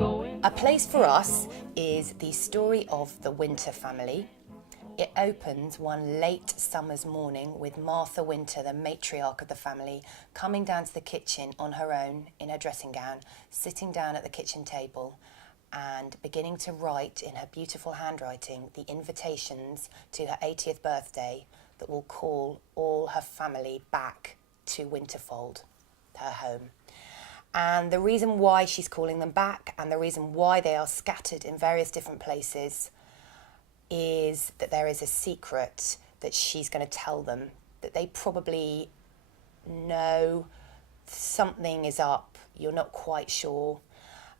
A Place for Us is the story of the Winter family. It opens one late summer's morning with Martha Winter, the matriarch of the family, coming down to the kitchen on her own in her dressing gown, sitting down at the kitchen table and beginning to write in her beautiful handwriting the invitations to her 80th birthday that will call all her family back to Winterfold, her home. And the reason why she's calling them back and the reason why they are scattered in various different places is that there is a secret that she's going to tell them, that they probably know something is up, you're not quite sure,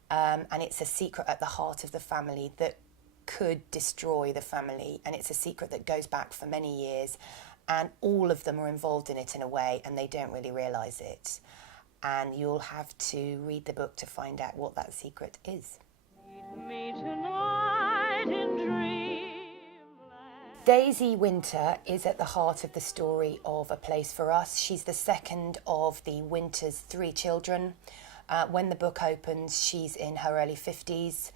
and it's a secret at the heart of the family that could destroy the family, and it's a secret that goes back for many years, and all of them are involved in it in a way, and they don't really realise it. And you'll have to read the book to find out what that secret is. Meet me tonight in dreamland. Daisy Winter is at the heart of the story of A Place for Us. She's the second of the Winter's 3 children. When the book opens, she's in her early 50s.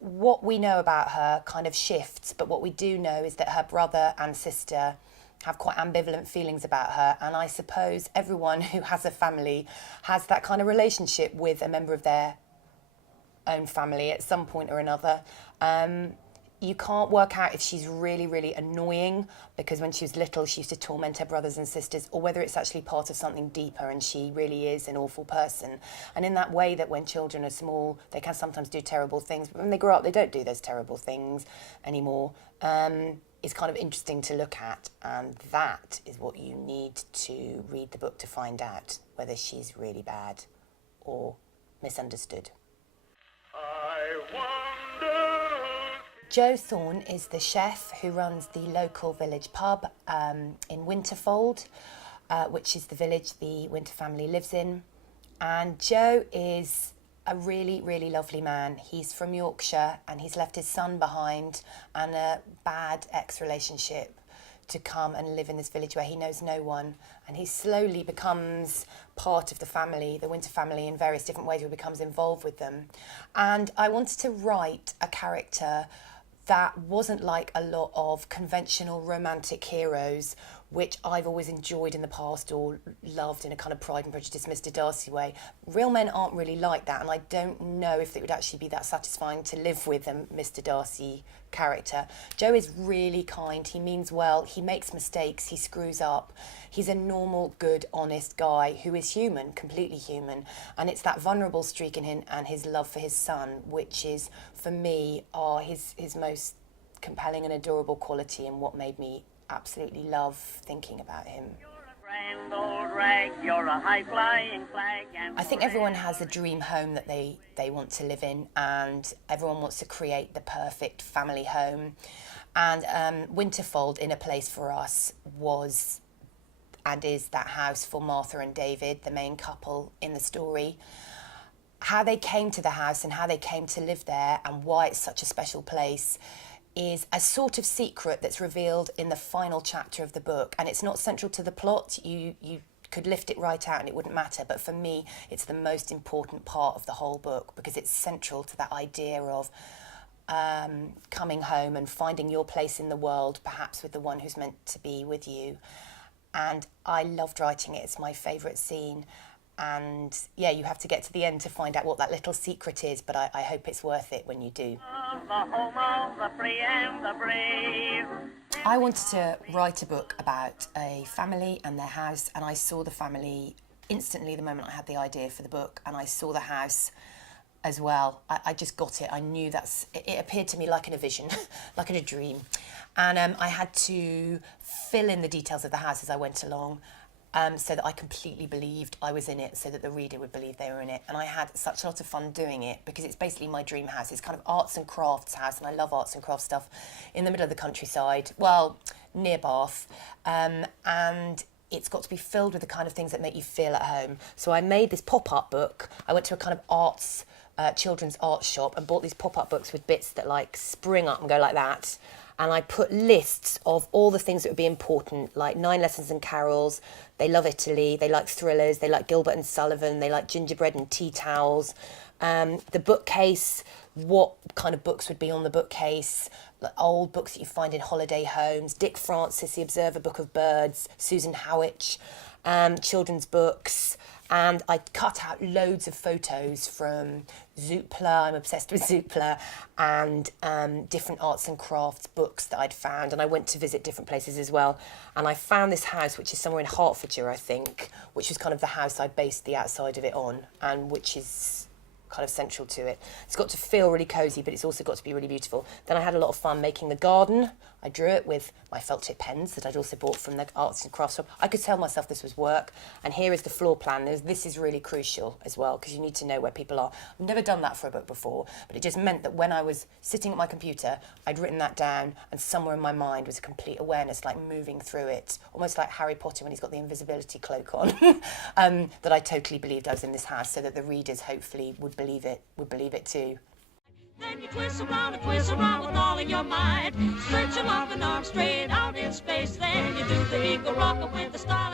What we know about her kind of shifts, but what we do know is that her brother and sister have quite ambivalent feelings about her, and I suppose everyone who has a family has that kind of relationship with a member of their own family at some point or another. You can't work out if she's really, really annoying because when she was little she used to torment her brothers and sisters, or whether it's actually part of something deeper and she really is an awful person. And in that way that when children are small they can sometimes do terrible things, but when they grow up they don't do those terrible things anymore. It's kind of interesting to look at, and that is what you need to read the book to find out whether she's really bad or misunderstood. I wonder. Joe Thorne is the chef who runs the local village pub in Winterfold, which is the village the Winter family lives in. And Joe is a really, really lovely man. He's from Yorkshire and he's left his son behind and a bad ex-relationship to come and live in this village where he knows no one. And he slowly becomes part of the family, the Winter family, in various different ways, where he becomes involved with them. And I wanted to write a character that wasn't like a lot of conventional romantic heroes, which I've always enjoyed in the past or loved in a kind of Pride and Prejudice Mr. Darcy way. Real men aren't really like that, and I don't know if it would actually be that satisfying to live with a Mr. Darcy character. Joe is really kind, he means well, he makes mistakes, he screws up. He's a normal, good, honest guy who is human, completely human, and it's that vulnerable streak in him and his love for his son, which is, for me, his most compelling and adorable quality and what made me absolutely love thinking about him. I think everyone has a dream home that they want to live in, and everyone wants to create the perfect family home. And Winterfold, in A Place for Us, was and is that house for Martha and David, the main couple in the story. How they came to the house and how they came to live there and why it's such a special place is a sort of secret that's revealed in the final chapter of the book, and it's not central to the plot. You could lift it right out and it wouldn't matter, but for me it's the most important part of the whole book because it's central to that idea of coming home and finding your place in the world, perhaps with the one who's meant to be with you. And I loved writing it. It's my favourite scene. And yeah, you have to get to the end to find out what that little secret is, but I hope it's worth it when you do. I wanted to write a book about a family and their house, and I saw the family instantly the moment I had the idea for the book, and I saw the house as well. I just got it. I knew it appeared to me like in a vision, like in a dream. And I had to fill in the details of the house as I went along, so that I completely believed I was in it, so that the reader would believe they were in it. And I had such a lot of fun doing it because it's basically my dream house. It's kind of arts and crafts house, and I love arts and crafts stuff in the middle of the countryside, well, near Bath. And it's got to be filled with the kind of things that make you feel at home. So I made this pop-up book. I went to a kind of arts, children's art shop and bought these pop-up books with bits that like spring up and go like that. And I put lists of all the things that would be important, like 9 Lessons and Carols. They love Italy, they like thrillers, they like Gilbert and Sullivan, they like gingerbread and tea towels, The bookcase, what kind of books would be on the bookcase, like old books that you find in holiday homes, Dick Francis, The Observer Book of Birds, Susan Howich, children's books. And I cut out loads of photos from Zoopla, I'm obsessed with Zoopla, and different arts and crafts books that I'd found. And I went to visit different places as well. And I found this house, which is somewhere in Hertfordshire, I think, which was kind of the house I based the outside of it on, and which is kind of central to it. It's got to feel really cosy, but it's also got to be really beautiful. Then I had a lot of fun making the garden. I drew it with my felt tip pens that I'd also bought from the arts and crafts shop. I could tell myself this was work. And here is the floor plan. This is really crucial as well, because you need to know where people are. I've never done that for a book before, but it just meant that when I was sitting at my computer, I'd written that down, and somewhere in my mind was a complete awareness, like moving through it, almost like Harry Potter when he's got the invisibility cloak on, that I totally believed I was in this house, so that the readers hopefully would believe it too. Then you twist around with all of your might. Stretch along an arm straight out in space. Then you do the eagle rocker with the stars.